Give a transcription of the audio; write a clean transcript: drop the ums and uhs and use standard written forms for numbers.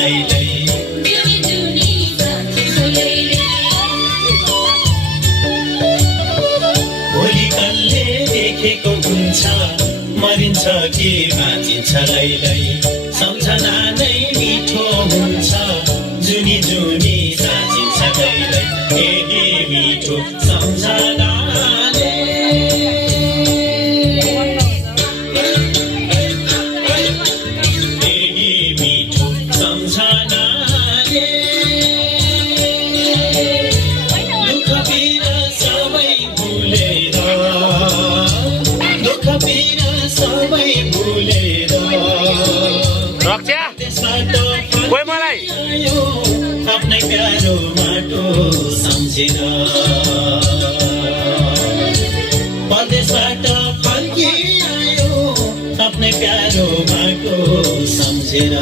लैलै भोलि कसले देखेको हुन्छ मरिन्छ कि बाँचिन्छ लैलै सम्झना नै मिठो हुन्छ जुनी जुनी साँचिन्छ लैलै हे मिठो सम्झनाले मिठो सम्झनाले दुःख पीडा सबै भुलेर दुःख पीडा सबै भुलेर कोही मलाई आफ्नै प्यारो माटो सम्झेर परदेशबाट फर्किआयो आफ्नै प्यारो माटो सम्झेर